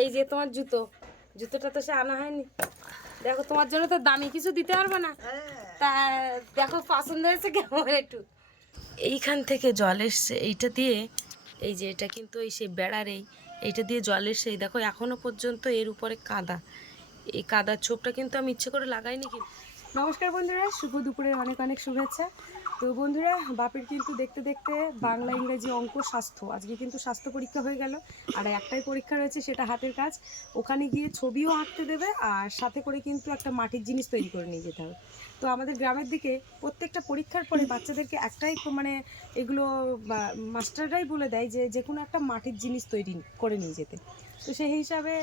এই যে তোমার জুতোটা তো সে আনা হয়নি। দেখো তোমার জন্য তো দামি কিছু দিতে পারবো না, তা দেখো পছন্দ হয়েছে কেমন একটু। এইখান থেকে জল এসছে এইটা দিয়ে, এই যে এটা কিন্তু এই সেই বেড়ার এইটা দিয়ে জল এসছে। দেখো এখনো পর্যন্ত এর উপরে কাদা, এই কাদার ছোপটা কিন্তু আমি ইচ্ছে করে লাগাইনি। কিন্তু নমস্কার বন্ধুরা, শুভ দুপুরের অনেক অনেক শুভেচ্ছা। তো বন্ধুরা, বাপের কিন্তু দেখতে দেখতে বাংলা, ইংরেজি, অঙ্ক, স্বাস্থ্য, আজকে কিন্তু স্বাস্থ্য পরীক্ষা হয়ে গেল। আর একটাই পরীক্ষা রয়েছে, সেটা হাতের কাজ। ওখানে গিয়ে ছবিও আঁকতে দেবে, আর সাথে করে কিন্তু একটা মাটির জিনিস তৈরি করে নিয়ে যেতে হবে। তো আমাদের গ্রামের দিকে প্রত্যেকটা পরীক্ষার পরে বাচ্চাদেরকে একটাই মানে এগুলো মাস্টাররাই বলে দেয় যে যে কোনো একটা মাটির জিনিস তৈরি করে নিয়ে যেতে। তো সেই হিসাবে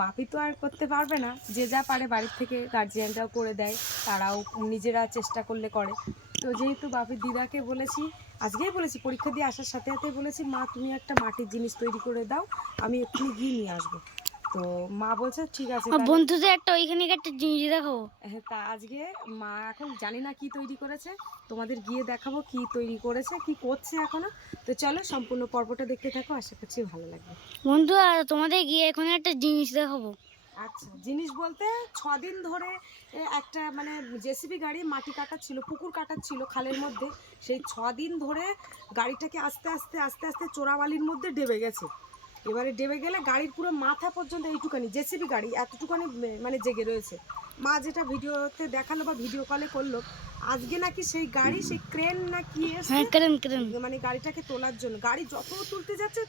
বাপি তো আর করতে পারবে না, যে যা পারে বাড়ির থেকে গার্জিয়ানরাও করে দেয়, তারাও নিজেরা চেষ্টা করলে করে। তো যেহেতু বাপির দিদাকে বলেছি, আজকেই বলেছি, পরীক্ষা দিয়ে আসার সাথে সাথেই বলেছি, মা তুমি একটা মাটির জিনিস তৈরি করে দাও, আমি এক্ষুনি গিয়ে নিয়ে আসবো। তো মা বলছে ঠিক আছে, বন্ধুদের একটা ওইখানে একটা জিনিস দেখাবো। হ্যাঁ, তা আজকে মা এখন জানি না কি তৈরি করেছে, তোমাদের গিয়ে দেখাবো কি তৈরি করেছে, কি করছে এখনো। তো চলো সম্পূর্ণ পর্বটা দেখতে থাকো, আশা করছি ভালো লাগবে। বন্ধু, আর তোমাদের গিয়ে এখানে একটা জিনিস দেখাবো। আচ্ছা, জিনিস বলতে 6 দিন ধরে একটা মানে জেসিবি গাড়ি মাটি কাটাচ্ছিল, পুকুর কাটাচ্ছিল খালের মধ্যে। সেই 6 দিন ধরে গাড়িটাকে আস্তে আস্তে আস্তে আস্তে চোরাবালির মধ্যে ডেবে গেছে। এবারে ডেবে গেলে গাড়ির পুরো মাথা পর্যন্ত এইটুকানি, জেসিবি গাড়ি এতটুকানি মানে জেগে রয়েছে। মা যেটা ভিডিওতে দেখালো বা ভিডিও কলে করলো, আজকে নাকি সেই গাড়ি, সেই ক্রেন না কি মানে গাড়িটাকে তোলার জন্য, গাড়ি যত তুলতে যাচ্ছে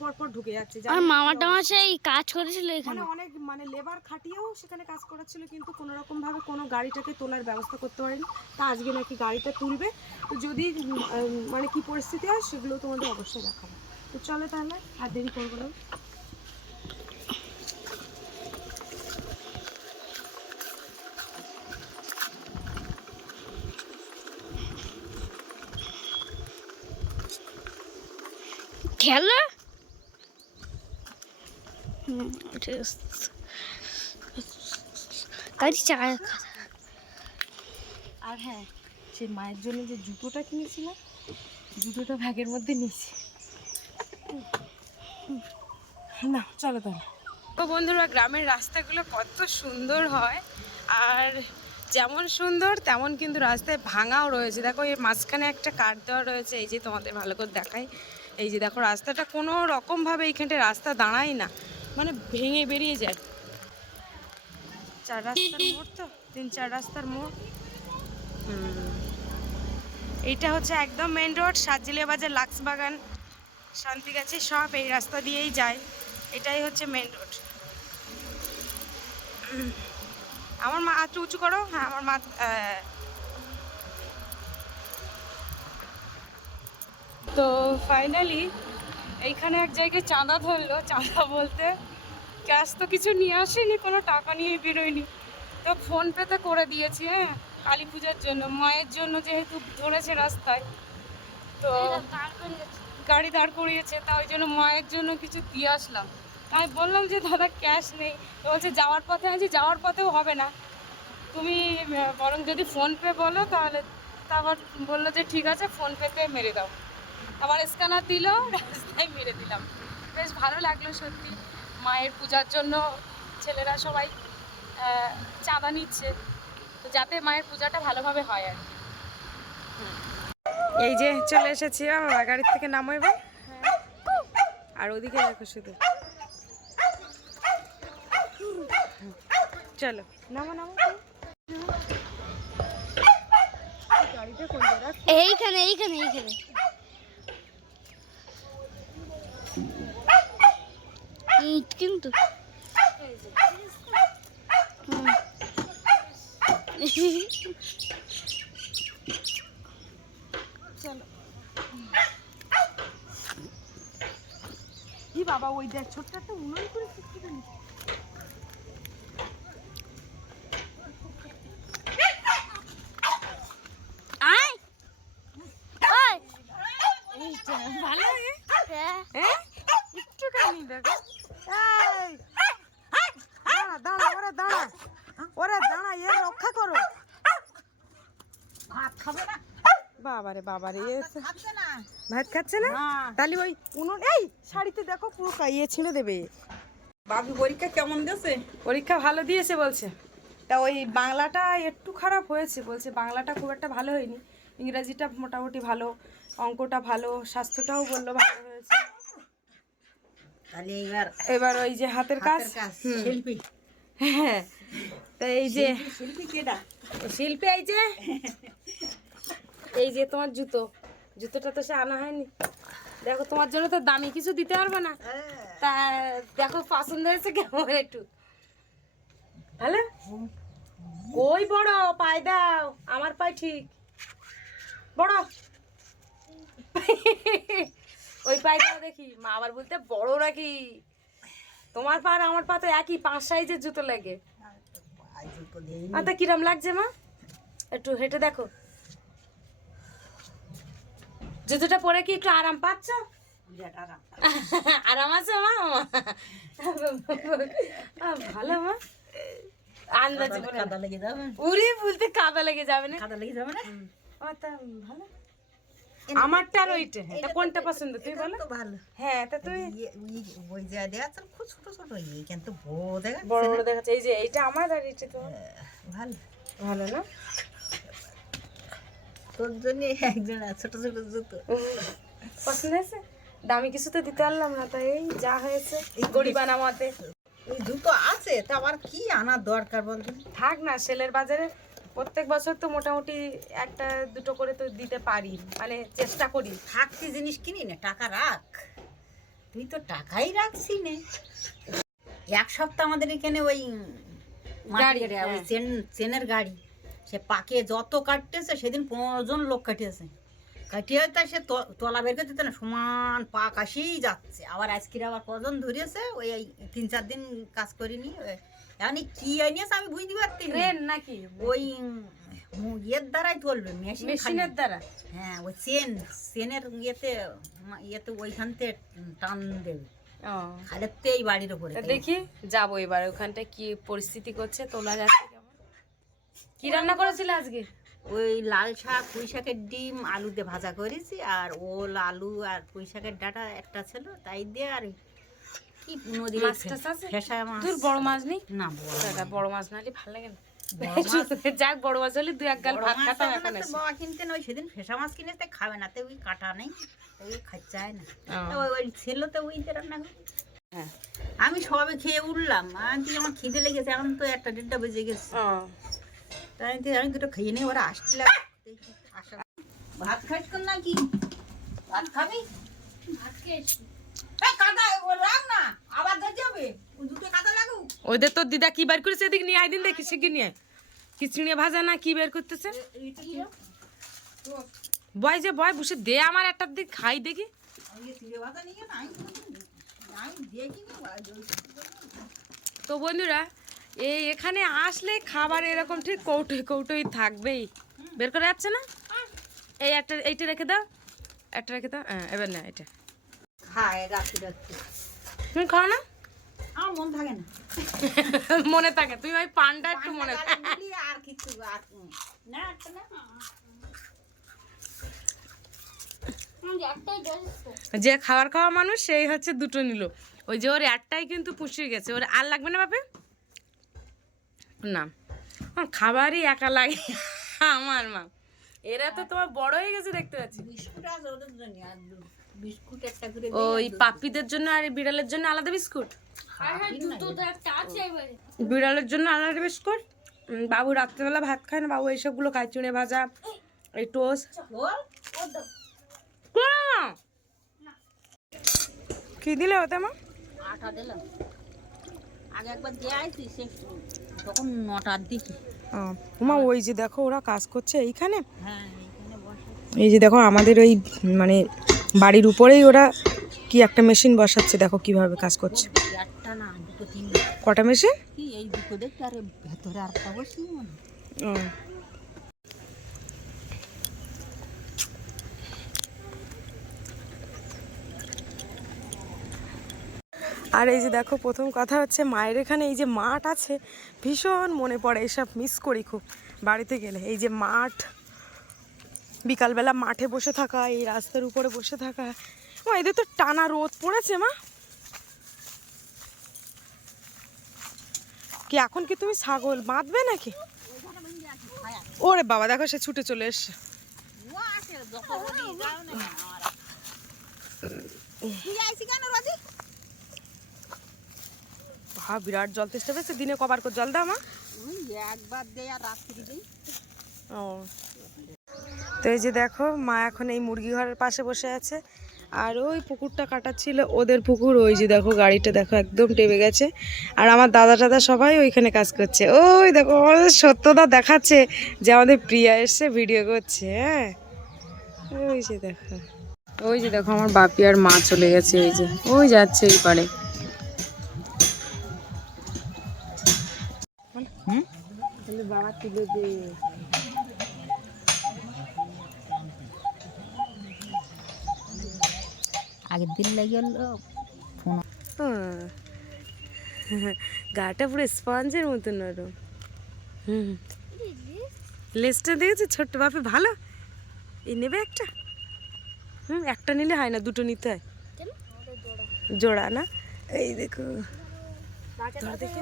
পরপর ঢুকে যাচ্ছে। আর মামাটা সেই কাজ করেছিল এখানে, অনেক মানে লেবার খাটিয়েও সেখানে কাজ করাচ্ছিল, কিন্তু কোনো রকম ভাবে কোনো গাড়িটাকে তোলার ব্যবস্থা করতে পারেনি। তা আজকে নাকি গাড়িটা তুলবে। তো যদি মানে কি পরিস্থিতি হয় সেগুলো তোমাদের অবশ্যই দেখাবো। তো চলো তাহলে, আর দেরি করবো না। খেলো। আর হ্যাঁ, সেই মায়ের জন্য যে জুতোটা কিনেছিলাম, জুতোটা ব্যাগের মধ্যে নিয়েছি। না চলো তাহলে। তো বন্ধুরা, গ্রামের রাস্তাগুলো কত সুন্দর হয়, আর যেমন সুন্দর তেমন কিন্তু রাস্তায় ভাঙাও রয়েছে। দেখো এর মাঝখানে একটা কাট দেওয়া রয়েছে, এই যে তোমাদের ভালো করে দেখাই। এই যে দেখো রাস্তাটা কোনো রকমভাবে এইখানটা রাস্তা দাঁড়ায় না, মানে ভেঙে বেরিয়ে যায়। 4 রাস্তার মোড়, তো 3-4 রাস্তার মোড়। এইটা হচ্ছে একদম মেন রোড, সাতজিলিয়া বাজার, লাক্সবাগান, শান্তিগাছি সব এই রাস্তা দিয়েই যায়। এটাই হচ্ছে মেন রোড। আমার মা একটু উঁচু করো, হ্যাঁ আমার মা। তো ফাইনালি এইখানে এক জায়গায় চাঁদা ধরলো। চাঁদা বলতে ক্যাশ তো কিছু নিয়ে আসেনি, কোনো টাকা নিয়ে বেরোয়নি। তো ফোনপেতে করে দিয়েছি। হ্যাঁ, কালী পূজার জন্য, মায়ের জন্য যেহেতু ধরেছে রাস্তায়, তো গাড়ি দাঁড় করিয়েছে, তা ওই জন্য মায়ের জন্য কিছু দিয়ে আসলাম। আমি বললাম যে দাদা ক্যাশ নেই। তো বলছে যাওয়ার পথে আছে, যাওয়ার পথেও হবে না, তুমি বরং যদি ফোনপে বলো তাহলে। তারপর বললো যে ঠিক আছে, ফোনপেতে মেরে দাও। আবার স্ক্যানার দিল, রাস্তায় মেরে দিলাম। বেশ ভালো লাগলো সত্যি। মায়ের পূজার জন্য ছেলেরা সবাই চাঁদা নিচ্ছে, তো যাতে মায়ের পূজাটা ভালোভাবে হয় আর কি। এই যে চলে এসেছি, গাড়ির থেকে নামাইব। আর ওদিকে দেখো শুধু, চলো নামো নামো। গাড়িটা কোন জায়গায়? এইখানে এইখানে এইখানে ইট কিন্তু। চলো। কি বাবা, ওই দেখ ছোট্ট একটা উনুন করে শিখতে পারি। ভালো লাগে, হ্যাঁ একটু কানি দেখো। এই দাঁড়া দাঁড়া, ওরে দাঁড়া, ওরে দাঁড়া, এ রক্ষা করো। ভাত খাবে না বাবারে, বাবারে ভাত খাচ্ছে না, তাহলে ওই উনুন, এই শাড়িতে দেখো পুরো ইয়ে ছিঁড়ে দেবে। বাবু পরীক্ষা কেমন গেছে? পরীক্ষা ভালো দিয়েছে বলছে। তা ওই বাংলাটা একটু খারাপ হয়েছে বলছে, বাংলাটা খুব একটা ভালো হয়নি, ইংরাজিটা মোটামুটি ভালো, অঙ্কটা ভালো, স্বাস্থ্যটাও বললো ভালো হয়েছে। তাহলে এবার এবার ওই যে হাতের কাজ, শিল্পী। হ্যাঁ, তা এই যে শিল্পী কেডা? শিল্পী, এই যে তোমার জুতোটা তো সে আনা হয়নি। দেখো তোমার জন্য তো দামি কিছু দিতে পারবো না, তা দেখো পছন্দ হয়েছে কেমন একটু ভালো। ওই বড় পায়ে দাও, আমার পায়ে ঠিক বড় ওই পায়ে দাও দেখি। মা আবার বলতে বড় নাকি, তোমার পা আর আমার পা তো একই, 5 সাইজের জুতো লাগে। আচ্ছা কিরম লাগছে মা, একটু হেঁটে দেখো। জুতোটা পরে কি একটু আরাম পাচ্ছ? আরাম আছে মা? ভালো মা, আন্দাজে কাদা লেগে যাবে? উড়ি বলতে কাদা লেগে যাবে না? কাদা লেগে যাবে না? তা ভালো। আমারটা আর ওইটা, তা কোনটা পছন্দ তুই বলো? তো ভালো। হ্যাঁ, তা তুই ওই যে দেখাচ্ছেন খুব ছোট ছোট, এইখান তো বড় দেখা বড় বড় দেখাচ্ছে। এই যে এইটা আমার আর এইটা তোমার। ভালো। ভালো না? তোর জন্য একজন ছোট ছোট জুতো পছন্দ হয়েছে? দামি কিছু তো দিতে পারলাম না, তাই এই যা হয়েছে গরিবানা মতে। ওই জুতো আছে, তা আবার কি আনার দরকার বলতো? থাক না, সেলের বাজারে প্রত্যেক বছর তো মোটামুটি একটা দুটো করে তো দিতে পারি, মানে চেষ্টা করি। থাকতি জিনিস কিনি না, টাকা রাখ। তুই তো টাকাই রাখছি না। এক সপ্তাহ আমাদের এখানে ওই গাড়ি, গাড়ি, ওই চেনের গাড়ি, সে পাকে যত কাটতেছে, সেদিন 15 জন লোক কাটিয়েছে। কাটিয়ে তা সে তলা বের করতে না, সমান পাক আসেই যাচ্ছে। আবার আজকে আবার কজন ধরেছে, ওই 3-4 দিন কাজ করিনি। এমনি কি আনিয়েছে আমি বুঝতে পারছি না। ট্রেন নাকি ওই ইয়ের দ্বারাই চলবে, মেশিনের দ্বারা? হ্যাঁ, ওই চেনের ইয়েতে ওইখান থেকে টান দেবে খালেতে, এই বাড়ির উপরে। তা দেখি যাবো এবার ওখানটা, কি পরিস্থিতি করছে, তোলা যাচ্ছে কেমন। কি রান্না করেছিল আজকে? ওই লাল শাক, পুঁই শাকের ডিম, আলু দিয়ে ভাজা করেছি, আর ওল আলু আর পুঁই শাকের ডাঁটা একটা ছিল, তাই দিয়ে। আর কি নদীর ফেসা মাছ। তোর বড় মাছ নেই? না, বড় মাছ না হলে ভালো লাগে না। যাক, বড় মাছ হলে 2-1 গাল ভাত খাতাম এখন এসে। বাবা কিনতে না, ওই সেদিন ফেসা মাছ কিনে তাই খাবে না, তাই ওই কাটা নেই, ওই খাচ্ছায় না। ওই ছিল তো ওই যে রান্না করি। হ্যাঁ, আমি সবে খেয়ে উঠলাম, আমি আমার খিদে লেগেছে, এখন তো 1-1:30 বেজে গেছে। তাই আমি দুটো খেয়ে নিই, ওরা আসছিল। ভাত খাইস নাকি? ভাত খাবি? ভাত খেয়েছি। কাদা রাখ না, আবার ধরতে হবে, ওই দুটো কাদা লাগুক। ওদের তোর দিদা কি বের করেছে, এদিক নিয়ে আয় দিন দেখি, শিখে নিয়ে খিচুড়ি ভাজা না কি বের করতেছে। বয় যে বয়, বসে দে আমার একটার দিক খাই দেখি। তো বন্ধুরা, এখানে আসলে খাবার এরকম ঠিক কৌটোই কৌটোই থাকবেই, বের করে যাচ্ছে না। এইটা রেখে দাও, একটা রেখে দাও। হ্যাঁ, এবার না, এটা খায় রাখি রাখি। তুমি খাও না? আমার মন থাকে না। মনে থাকে, তুমি ওই পান্ডা একটু মনে থাকে। আর কিছু না, যে খাবার খাওয়া মানুষ সেই হচ্ছে দুটো নিল। ওই যে ওর একটাই কিন্তু পুষিয়ে গেছে, ওর আর লাগবে না বাপে না, খাবারই একা লাগে আমার মা। এরা তো তোমার বড় হয়ে গেছে দেখতে পাচ্ছি। বিস্কুট আছে ওদের জন্য, আর বিস্কুট একটা করে ওই পাপ্পিদের জন্য আর বিড়ালের জন্য আলাদা বিস্কুট, বিড়ালের জন্য আলাদা বিস্কুট। বাবু রাত্রেবেলা ভাত খায় না, বাবু এইসবগুলো খায়, চুনে ভাজা, এই টোস্ট। কি দিলে ওতে মা? আটা দিলাম, আগে একবার দিয়ে আইছি, সে তখন 9টার দিকে। মা ওই যে দেখো ওরা কাজ করছে এইখানে। হ্যাঁ, এইখানে বসে। এই যে দেখো আমাদের ওই মানে বাড়ির উপরেই ওরা কি একটা মেশিন বসাচ্ছে, দেখো কিভাবে কাজ করছে। একটা না, দুটো তিনটে। কটা মেশিন? কি এই দুটো দেখতে, আর ভেতরে আরেকটা বসি মনে। আর এই যে দেখো, প্রথম কথা হচ্ছে মায়ের এখানে এই যে মাঠ আছে, ভীষণ মনে পড়ে, এসব মিস করি খুব বাড়িতে গেলে। এই যে মাঠ, বিকালবেলা মাঠে বসে থাকা, এই রাস্তার উপরে বসে থাকা। ও এদের তো টানা রোদ পড়েছে মা, কি এখন কি তুমি ছাগল বাঁধবে নাকি? ওরে বাবা দেখো সে ছুটে চলে এসছে। বিরাট জল তেষ্টা পেয়েছে। দিনে কবার করে জল দাও মা? একবার দেয় আর রাত্রি দিই। ও তো এই যে দেখো মা এখন এই মুরগি ঘরের পাশে বসে আছে, আর ওই পুকুরটা কাটাচ্ছিল ওদের পুকুর। ওই যে দেখো গাড়িটা দেখো একদম টেবে গেছে, আর আমার দাদা টাদা সবাই ওইখানে কাজ করছে। ওই দেখো আমাদের সত্যদা দেখাচ্ছে যে আমাদের প্রিয়া এসছে ভিডিও করছে। হ্যাঁ ওই যে দেখো, ওই যে দেখো আমার বাপি আর মা চলে গেছে, ওই যে ওই যাচ্ছে ওই পারে। বাবা তুলে দে। আগের দিন লেগে গেল ফোন। গাটা পুরো স্পঞ্জের মতো নরম। লেজটা দেখেছি ছোট্ট বাপে ভালো। এই নেবে একটা? একটা নিলে হয় না, দুটো নিতে হয়। জোড়া না? এই দেখো দেখে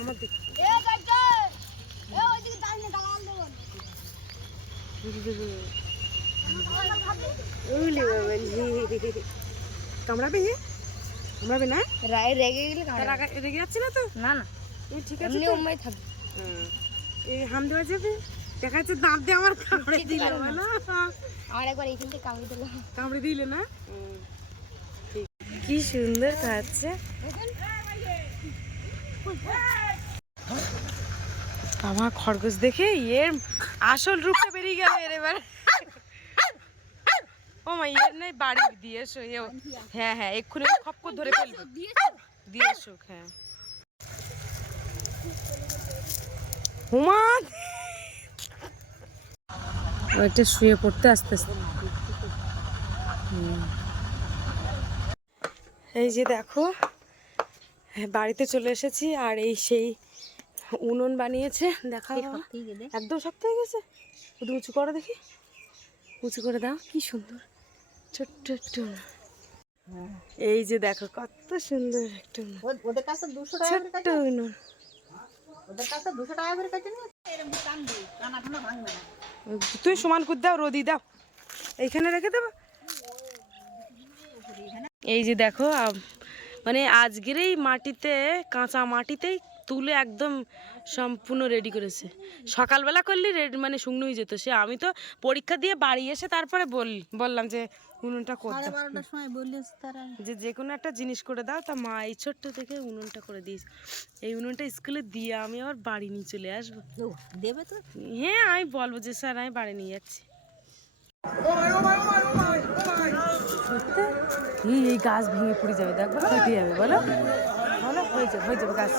আমার দেখ। কামড়াবে কামড়াবে না? রেগে গেলে রেগে যাচ্ছে না তো? না না, তুমি ঠিক আছে এমনি অমনি থাকবে। এই হাম দেওয়া যাবে? দেখা যাচ্ছে দাঁত দিয়ে আমার কামড়ে দিল না। আমার একবার এইখান থেকে কামড়ে দিল। কামড়ে দিলে না? কি সুন্দর খাচ্ছে। আমার খরগোশ দেখে এর আসল রূপটা বেরিয়ে গেল এর এবার। ও মা এর নাই বাড়ি দিয়ে এসো। হ্যাঁ হ্যাঁ এক্ষুনি খপ করে ধরে ফেলবে। দিয়ে এসো। হ্যাঁ হুমা ওইটা শুয়ে পড়তে আস্তে আস্তে। এই যে দেখো বাড়িতে চলে এসেছি, আর এই সেই উনুন বানিয়েছে। দেখা একদম শক্ত হয়ে গেছে। একটু উঁচু করো দেখি, উঁচু করে দাও। কি সুন্দর ছোট্ট একটু। এই যে দেখো কত সুন্দর একটু ওদের কাছে 200 টাকা করে ছোট্ট উনুন। ওদের কাছে 200 টাকা করে কাটে না, এরকম টানবে কানা টানা ভাঙবে না। তুই সমান করে দাও, রোদি দাও, এইখানে রেখে দেবো। এই যে দেখো মানে আজকের এই মাটিতে, কাঁচা মাটিতেই তুলে একদম সম্পূর্ণ রেডি করেছে। সকালবেলা করলে রেডি মানে শুকনো হয়ে যেত। সে আমি তো পরীক্ষা দিয়ে বাড়ি এসে তারপরে বললাম যে উনুনটা করে দাও। 12:30টার সময় বললিস তারা যে কোনো একটা জিনিস করে দাও। তা মা এই ছোট্ট থেকে উনুনটা করে দিস। এই উনুনটা স্কুলে দিয়ে আমি আবার বাড়ি নিয়ে চলে আসবো। দেবে তো? হ্যাঁ আমি বলবো যে স্যার আমি বাড়ি নিয়ে যাচ্ছি। এই গাছ ভেঙে পড়ে যাবে, দেখবো কেটে যাবে। বলো বলো হয়ে যাবে গাছ।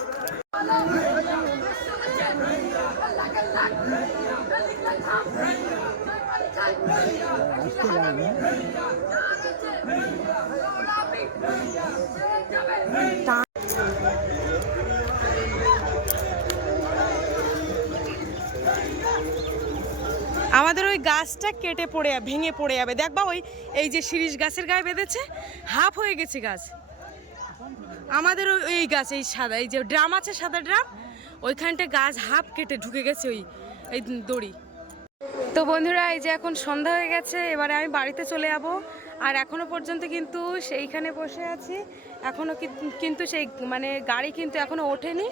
আমাদের ওই গাছটা কেটে পড়ে ভেঙে পড়ে যাবে, দেখবা ওই এই যে শিরীষ গাছের গায়ে বেঁধেছে হাফ হয়ে গেছে গাছ। আমাদের ওই গাছ এই সাদা এই যে ড্রাম আছে, সাদা ড্রাম, ওইখানটা গাছ হাফ কেটে ঢুকে গেছে ওই এই দড়ি। তো বন্ধুরা এই যে এখন সন্ধ্যা হয়ে গেছে, এবারে আমি বাড়িতে চলে যাব। আর এখনো পর্যন্ত কিন্তু সেইখানে বসে আছি, এখনো কিন্তু সেই মানে গাড়ি কিন্তু এখনো ওঠেনি।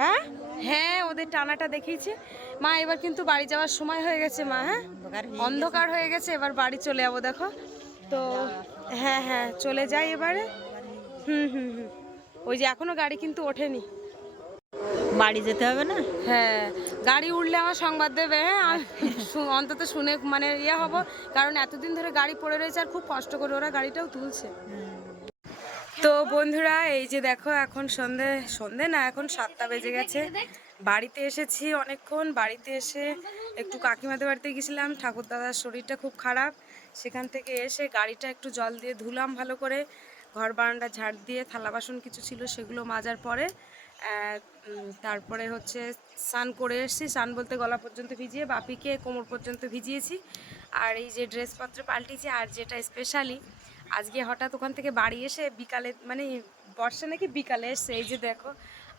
হ্যাঁ হ্যাঁ ওদের টানাটা দেখিয়েছে। মা এবার কিন্তু বাড়ি যাওয়ার সময় হয়ে গেছে মা। হ্যাঁ অন্ধকার হয়ে গেছে, এবার বাড়ি চলে যাবো দেখো। তো হ্যাঁ হ্যাঁ চলে যাই এবারে। ওই যে এখনো গাড়ি কিন্তু ওঠেনি। বাড়ি যেতে হবে না? হ্যাঁ গাড়ি উঠলে আমার সংবাদ দেবে। হ্যাঁ অন্তত শুনে মানে ইয়ে হবো, কারণ এতদিন ধরে গাড়ি পড়ে রয়েছে আর খুব কষ্ট করে ওরা গাড়িটাও তুলছে। তো বন্ধুরা এই যে দেখো এখন সন্ধে না, এখন 7টা বেজে গেছে। বাড়িতে এসেছি অনেকক্ষণ। বাড়িতে এসে একটু কাকিমাদের বাড়িতে গেছিলাম, ঠাকুর দাদার শরীরটা খুব খারাপ। সেখান থেকে এসে গাড়িটা একটু জল দিয়ে ধুলাম ভালো করে, ঘর বারান্দা ঝাড় দিয়ে, থালা বাসন কিছু ছিল সেগুলো মাজার পরে তারপরে হচ্ছে স্নান করে এসেছি। স্নান বলতে গলা পর্যন্ত ভিজিয়ে, বাপিকে কোমর পর্যন্ত ভিজিয়েছি। আর এই যে ড্রেসপত্র পাল্টিয়েছি। আর যেটা স্পেশালি আজকে হঠাৎ ওখান থেকে বাড়ি এসে বিকালে, মানে বর্ষা নাকি বিকালে এসছে, এই যে দেখো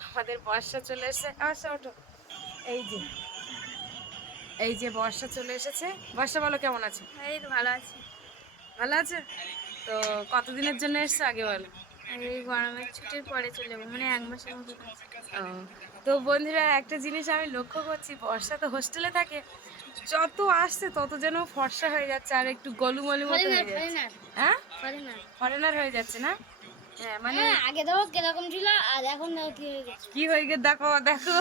আমাদের বর্ষা চলে এসেছে। বর্ষা ওঠো। এই যে এই যে বর্ষা চলে এসেছে। বর্ষা বলো কেমন আছো? এই তো ভালো আছি। ভালো আছে? তো কতদিনের জন্য এসছো আগে বলো? এই গরমের ছুটির পরে চলে যাবো, মানে 1 মাসের মতো থাকছি। ও, তো বন্ধুরা একটা জিনিস আমি লক্ষ্য করছি, বর্ষা তো হোস্টেলে থাকে, যত আসছে তত যেন ফর্সা হয়ে যাচ্ছে আর একটু গলুমলু মতো হয়ে যাচ্ছে। হ্যাঁ, ফরেনার হয়ে যাচ্ছে না? হ্যাঁ মানে আগে তো কিরকম ছিল আর এখন কি হয়ে গেছে। কি হয়ে গেছে দেখো দেখো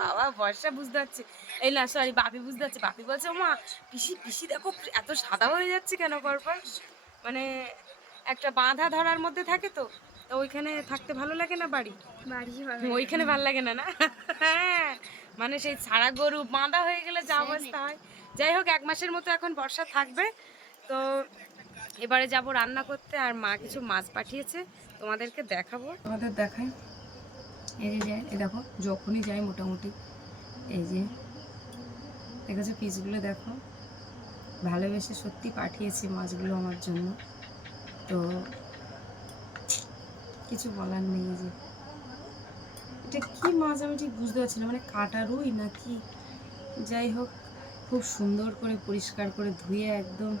বাবা বর্ষা বুঝতে পারছি, এই না সরি বাপি বুঝতে পারছি। বাপি বলছে মা পিসি পিসি দেখো এত সাদা হয়ে যাচ্ছে কেন পরপর, মানে একটা বাঁধা ধরার মধ্যে থাকে তো, তো ওইখানে থাকতে ভালো লাগে না বাড়ি, বাড়ি ভালো ওইখানে ভালো লাগে না না হ্যাঁ, মানে সেই ছাড়া গরু বাঁধা হয়ে গেলে যা অবস্থা হয়। যাই হোক 1 মাসের মতো এখন বর্ষা থাকবে। তো এবারে যাব রান্না করতে, আর মা কিছু মাছ পাঠিয়েছে তোমাদেরকে দেখাবো, তোমাদের দেখাই। এই যে যায়, এই দেখো যখনই যাই মোটামুটি এই যে দেখেছো পিসগুলো দেখো, ভালোবেসে সত্যি পাঠিয়েছে মাছগুলো আমার জন্য। তো কিছু বলার নেই। যে এটা কি মাছ আমি ঠিক বুঝতে পারছি না, মানে কাটা রুই নাকি, যাই হোক খুব সুন্দর করে পরিষ্কার করে ধুয়ে একদম,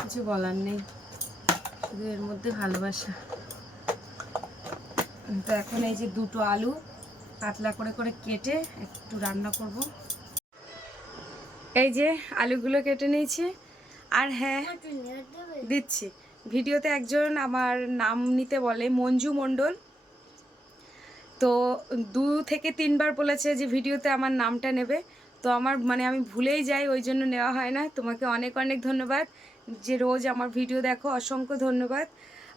কিছু বলার নেই, শুধু এর মধ্যে ভালোবাসা। তো এখন এই যে দুটো আলু পাতলা করে করে কেটে একটু রান্না করব। এই যে আলুগুলো কেটে নিয়েছি। আর হ্যাঁ দিচ্ছি, ভিডিওতে একজন আমার নাম নিতে বলে মঞ্জু মণ্ডল, তো 2 থেকে 3 বার বলেছে যে ভিডিওতে আমার নামটা নেবে। তো আমার মানে আমি ভুলেই যাই, ওই জন্য নেওয়া হয় না। তোমাকে অনেক অনেক ধন্যবাদ যে রোজ আমার ভিডিও দেখো, অসংখ্য ধন্যবাদ।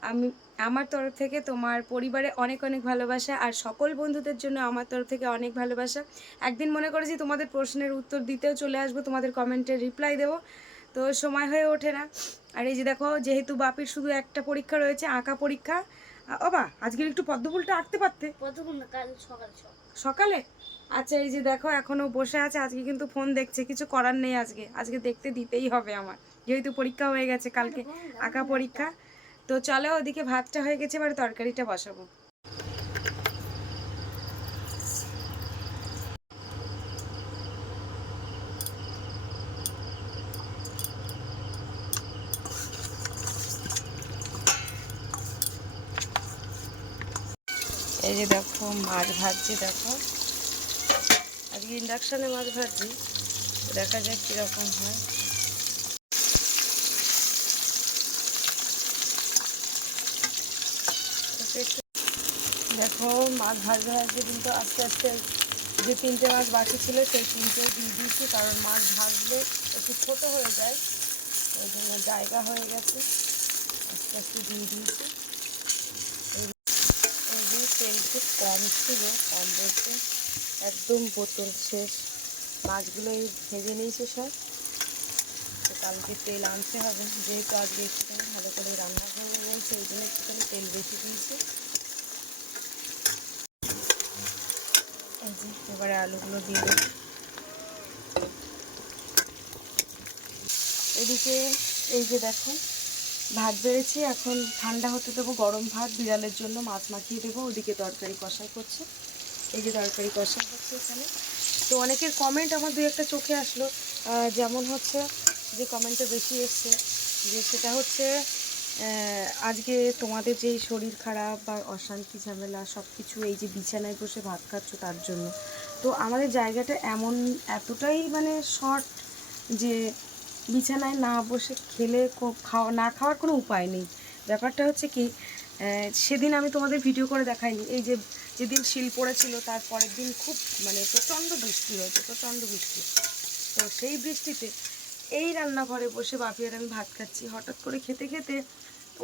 আমি আমার তরফ থেকে তোমার পরিবারে অনেক অনেক ভালোবাসা, আর সকল বন্ধুদের জন্য আমার তরফ থেকে অনেক ভালোবাসা। একদিন মনে করেছি তোমাদের প্রশ্নের উত্তর দিতেও চলে আসবো, তোমাদের কমেন্টের রিপ্লাই দেবো, তো সময় হয়ে ওঠে না। আর এই যে দেখো, যেহেতু বাপির শুধু একটা পরীক্ষা রয়েছে, আঁকা পরীক্ষা, বাবা আজকে একটু পদ্মফুলটা আঁকতে পারতে সকালে। আচ্ছা এই যে দেখো এখনো বসে আছে, আজকে কিন্তু ফোন দেখছে, কিছু করার নেই, আজকে আজকে দেখতে দিতেই হবে আমার, যেহেতু পরীক্ষা হয়ে গেছে কালকে আঁকা পরীক্ষা। তো চলো ওদিকে ভাতটা হয়ে গেছে, এবার তরকারিটা বসাবো। এই যে দেখো মাছ ভাজছি, দেখো আজকে ইন্ডাকশানে মাছ ভাজছি, দেখা যাক কীরকম হয়। দেখো মাছ ভাজতে ভাজতে কিন্তু আস্তে আস্তে যে 3টে মাছ বাকি ছিল সেই 3টেও দিয়ে দিয়েছি, কারণ মাছ ভাজলে একটু ছোটো হয়ে যায়, ওই জন্য জায়গা হয়ে গেছে, আস্তে আস্তে দিয়ে দিয়েছি। এই যে তেল খুব কম ছিল, কম বলতে একদম বোতল শেষ। মাছগুলো এই ভেজে নিয়েছে সব, তো কালকে তেল আনতে হবে, যেহেতু আজকে একটুখানি ভালো করে রান্না করবো বলছে, এই জন্য একটুখানি তেল বেশি দিয়েছি। এই যে এবারে আলুগুলো দিয়ে দেবো। এদিকে এই যে দেখো ভাত বেড়েছি, এখন ঠান্ডা হতে দেবো, গরম ভাত বিড়ালের জন্য মাছ মাখিয়ে দেবো। ওদিকে তরকারি কষাই করছে, এই যে তরকারি কষাই হচ্ছে এখানে। তো অনেকের কমেন্ট আমার 2-1টা চোখে আসলো, যেমন হচ্ছে যে কমেন্টটা বেশি এসছে, যে সেটা হচ্ছে আজকে তোমাদের যেই শরীর খারাপ বা অশান্তি ঝামেলা সব কিছু এই যে বিছানায় বসে ভাত খাচ্ছ তার জন্য। তো আমাদের জায়গাটা এমন এতটাই মানে শর্ট যে বিছানায় না বসে খেলে খাওয়া না খাওয়ার কোনো উপায় নেই। ব্যাপারটা হচ্ছে কি, সেদিন আমি তোমাদের ভিডিও করে দেখাইনি, এই যে যেদিন শিল পড়েছিল তার পরের দিন খুব মানে প্রচণ্ড বৃষ্টি হয়েছে, প্রচণ্ড বৃষ্টি। তো সেই বৃষ্টিতে এই রান্নাঘরে বসে বাপি আর আমি ভাত খাচ্ছি, হঠাৎ করে খেতে খেতে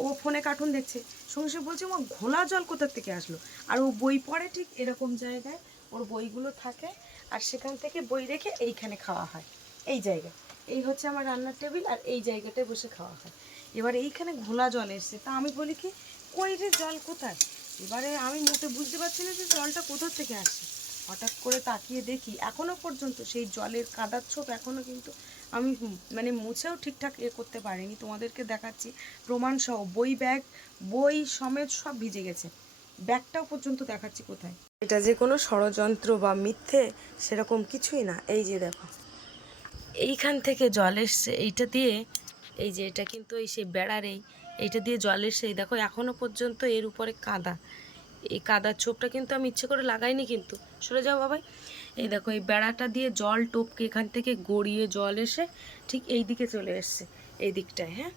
ও ফোনে কার্টুন দেখছে, সঙ্গে সঙ্গে বলছে আমার ঘোলা জল কোথার থেকে আসলো। আর ও বই পড়ে ঠিক এরকম জায়গায়, ওর বইগুলো থাকে, আর সেখান থেকে বই রেখে এইখানে খাওয়া হয়, এই জায়গায়। এই হচ্ছে আমার রান্নার টেবিল, আর এই জায়গাটায় বসে খাওয়া হয়। এবার এইখানে ঘোলা জল এসছে, তা আমি বলি কি কই রে জল কোথায়, এবারে আমি মোটে বুঝতে পারছি না যে জলটা কোথার থেকে আসছে। হঠাৎ করে তাকিয়ে দেখি এখনও পর্যন্ত সেই জলের কাদার ছোপ এখনও কিন্তু আমি মানে মুছেও ঠিকঠাক করতে পারিনি, তোমাদেরকে দেখাচ্ছি প্রমাণ সহ, বই ব্যাগ বই সমেত সব ভিজে গেছে। ব্যাগটাও পর্যন্ত দেখাচ্ছি কোথায়। এটা যে কোনো ষড়যন্ত্র বা মিথ্যে সেরকম কিছুই না। এই যে দেখো এইখান থেকে জল এসছে, এইটা দিয়ে, এই যে এটা কিন্তু এই সেই বেড়ার এইটা দিয়ে জল এসছে। এই দেখো এখনো পর্যন্ত এর উপরে কাদা, এই কাদার ছোপটা কিন্তু আমি ইচ্ছে করে লাগাইনি, কিন্তু সরে যাও বাবাই। এই দেখো এই বেড়াটা দিয়ে জল টপকে এখান থেকে গড়িয়ে জল এসে ঠিক এই দিকে চলে এসছে, এই দিকটায়। হ্যাঁ,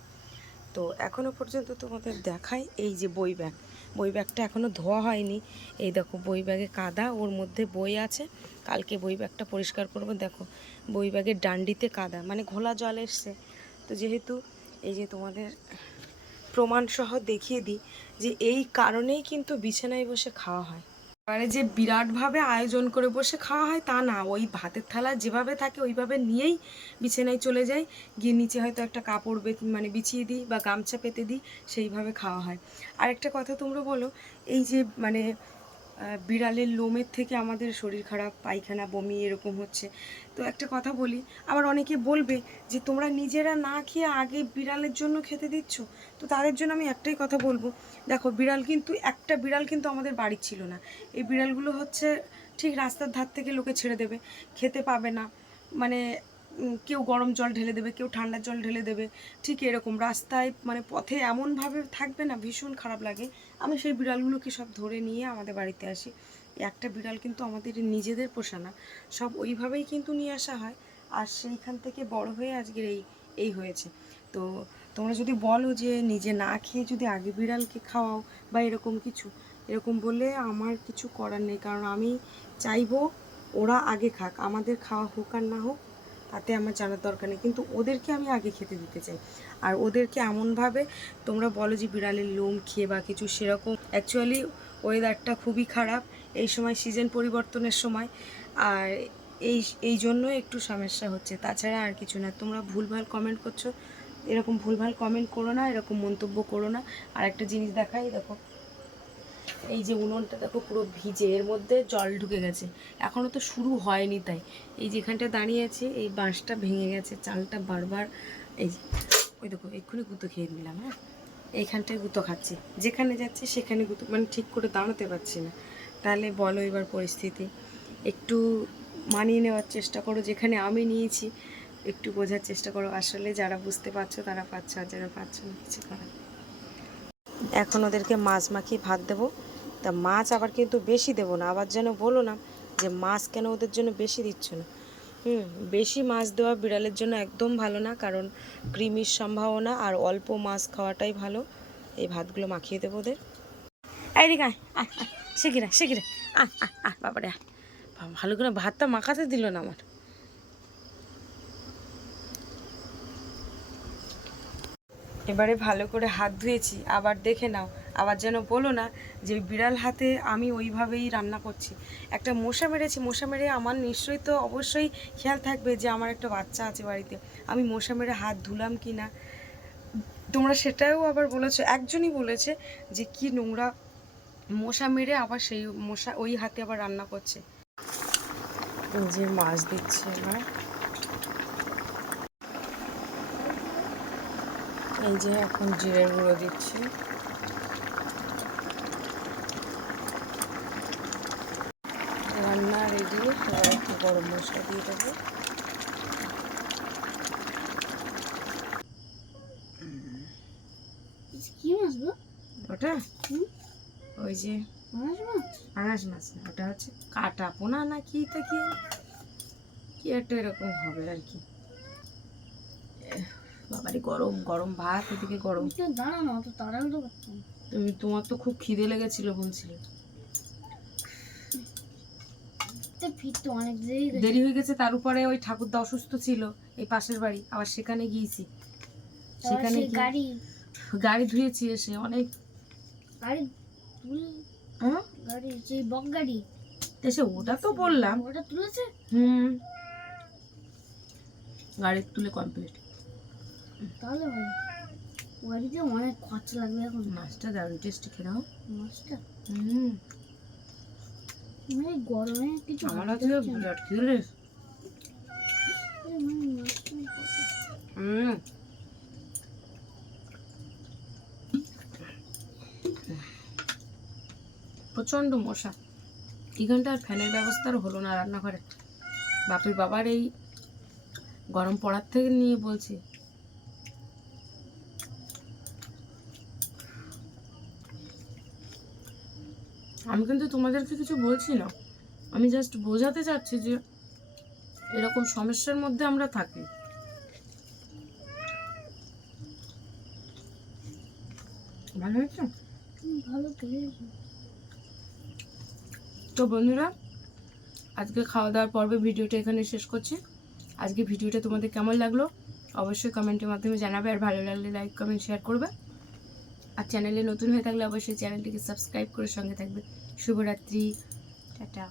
তো এখনো পর্যন্ত তোমাদের দেখাই, এই যে বই ব্যাগটা এখনো ধোয়া হয়নি। এই দেখো বই ব্যাগে কাদা, ওর মধ্যে বই আছে, কালকে বই ব্যাগটা পরিষ্কার করবো। দেখো বই ব্যাগের ডান্ডিতে কাদা, মানে ঘোলা জল এসছে। তো যেহেতু এই যে তোমাদের প্রমাণ সহ দেখিয়ে দিই যে এই কারণেই কিন্তু বিছানায় বসে খাওয়া হয়। এবারে যে বিরাটভাবে আয়োজন করে বসে খাওয়া হয় তা না, ওই ভাতের থালা যেভাবে থাকে ওইভাবে নিয়েই বিছানায় চলে যাই, গিয়ে নিচে হয়তো একটা কাপড় মানে বিছিয়ে দিই বা গামছা পেতে দিই, সেইভাবে খাওয়া হয়। আরেকটা কথা তোমরা বলো, এই যে মানে বিড়ালের লোমের থেকে আমাদের শরীর খারাপ, পায়খানা, বমি এরকম হচ্ছে। তো একটা কথা বলি, আবার অনেকে বলবে যে তোমরা নিজেরা না খেয়ে আগে বিড়ালের জন্য খেতে দিচ্ছ। তো তাদের জন্য আমি একটাই কথা বলবো, দেখো বিড়াল কিন্তু, একটা বিড়াল কিন্তু আমাদের বাড়ির ছিল না। এই বিড়ালগুলো হচ্ছে ঠিক রাস্তার ধার থেকে লোকে ছেড়ে দেবে, খেতে পাবে না, মানে কেউ গরম জল ঢেলে দেবে, কেউ ঠান্ডা জল ঢেলে দেবে, ঠিক এরকম রাস্তায় মানে পথে এমনভাবে থাকবে না, ভীষণ খারাপ লাগে। আমি সেই বিড়ালগুলোকে সব ধরে নিয়ে আমাদের বাড়িতে আসি। একটা বিড়াল কিন্তু আমাদের নিজেদের পোষা না, সব ওইভাবেই কিন্তু নিয়ে আসা হয়, আর সেইখান থেকে বড় হয়ে আজকের এই হয়েছে। তো তোমরা যদি বলো যে নিজে না খেয়ে যদি আগে বিড়ালকে খাওয়াও বা এরকম কিছু, এরকম বললে আমার কিছু করার নেই, কারণ আমি চাইবো ওরা আগে খাক, আমাদের খাওয়া হোক আর না হোক তাতে আমার জানার দরকার নেই, কিন্তু ওদেরকে আমি আগে খেতে দিতে চাই। আর ওদেরকে এমনভাবে, তোমরা বলো যে বিড়ালের লোম খেয়ে বা কিছু, সেরকম অ্যাকচুয়ালি ওয়েদারটা খুবই খারাপ এই সময়, সিজন পরিবর্তনের সময়, আর এই জন্য একটু সমস্যা হচ্ছে, তাছাড়া আর কিছু না। তোমরা ভুলভাল কমেন্ট করছো, এরকম ভুলভাল কমেন্ট করো না, এরকম মন্তব্য করো না। আর একটা জিনিস দেখাই, দেখো এই যে উনুনটা দেখো পুরো ভিজে, এর মধ্যে জল ঢুকে গেছে, এখনও তো শুরু হয়নি। তাই এই যেখানটা দাঁড়িয়ে আছে এই বাঁশটা ভেঙে গেছে, চালটা বারবার, এই যে ওই দেখো এক্ষুনি গুঁতো খেয়ে নিলাম। হ্যাঁ, এইখানটায় গুঁতো খাচ্ছি, যেখানে যাচ্ছি সেখানে গুঁতো, মানে ঠিক করে দাঁড়াতে পারছি না। তাহলে বলো এবার পরিস্থিতি, একটু মানিয়ে নেওয়ার চেষ্টা করো, যেখানে আমি নিয়েছি একটু বোঝার চেষ্টা করো। আসলে যারা বুঝতে পারছো তারা পারছো, আর যারা পারছো না কিছু করার। এখন ওদেরকে মাছ মাখিয়ে ভাত দেবো। তা মাছ আবার কিন্তু বেশি দেবো না, আবার যেন বলো না যে মাছ কেন ওদের জন্য বেশি দিচ্ছ না। বেশি মাছ দেওয়া বিড়ালের জন্য একদম ভালো না, কারণ কৃমির সম্ভাবনা, আর অল্প মাছ খাওয়াটাই ভালো। এই ভাতগুলো মাখিয়ে দেবো ওদের। এই রে গায়, শিখিরে বাবারে, ভালো করে ভাতটা মাখাতে দিল না আমার। এবারে ভালো করে হাত ধুয়েছি, আবার দেখে নাও, আবার যেন বলো না যে বিড়াল হাতে আমি ওইভাবেই রান্না করছি। একটা মশা মেরেছি, মশা মেরে আমার নিশ্চয়ই তো অবশ্যই খেয়াল থাকবে যে আমার একটা বাচ্চা আছে বাড়িতে, আমি মশা মেরে হাত ধুলাম কি না। তোমরা সেটাও আবার বলেছো, একজনই বলেছে যে কি নোংরা, মশা মেরে আবার সেই মশা ওই হাতে আবার রান্না করছে। যে মাছ দিচ্ছে এবার, এই যে এখন জিরের গুঁড়ো দিচ্ছি, রান্না রেডি। এবার একটু গরম মশলা দিয়ে দেবো। কি মাছ গো ওটা ওই যে পাঙাশ মাছ না, ওটা হচ্ছে কাটা পোনা না কি, তা কি কি একটা এরকম হবে আর কি। বাবারে গরম গরম ভাত, এদিকে গরম। দাঁড়া না, অত তাড়াহুড়ো করতে হবে। তোমার তো খুব খিদে লেগেছিল বলছিলে। ফিরতে অনেক দেরি হয়ে গেছে, তার উপরে ওই ঠাকুরদা অসুস্থ ছিল এই পাশের বাড়ি, আবার সেখানে গিয়েছি, সেখানে গাড়ি ধুয়েছি এসে অনেক। গাড়ি গাড়ি সেই বক গাড়ি এসে ওটা তো বললাম, ওটা তুলেছে। গাড়ি তুলে কমপ্লিট। তাহলে ভালো, গাড়িতে অনেক খরচা লাগবে এখন। মাছটা দারুণ টেস্টি, খেয়ে দাও মাছটা। গরমে কিছু আমার আছে বিরাট খিদে লেগেছে। প্রচণ্ড মশা। এখানটা আর ফ্যানের ব্যবস্থা আর হলো না রান্নাঘরে। বাপের বাবার এই গরম পড়ার থেকে নিয়ে বলছি। আমি কিন্তু তোমাদেরকে কিছু বলছি না, আমি জাস্ট বোঝাতে চাচ্ছি যে এরকম সমস্যার মধ্যে আমরা থাকি। ভালো হয়েছে? ভালো করেছি। তো বন্ধুরা, আজকে খাওয়া দাওয়ার পর্বে ভিডিওটা এখানে শেষ করছি। আজকে ভিডিওটা তোমাদের কেমন লাগলো অবশ্যই কমেন্টের মাধ্যমে জানাবে, আর ভালো লাগলে লাইক কমেন্ট শেয়ার করবে, আর চ্যানেলে নতুন হয়ে থাকলে অবশ্যই চ্যানেলটিকে সাবস্ক্রাইব করে সঙ্গে থাকবে। শুভরাত্রি, টাটা।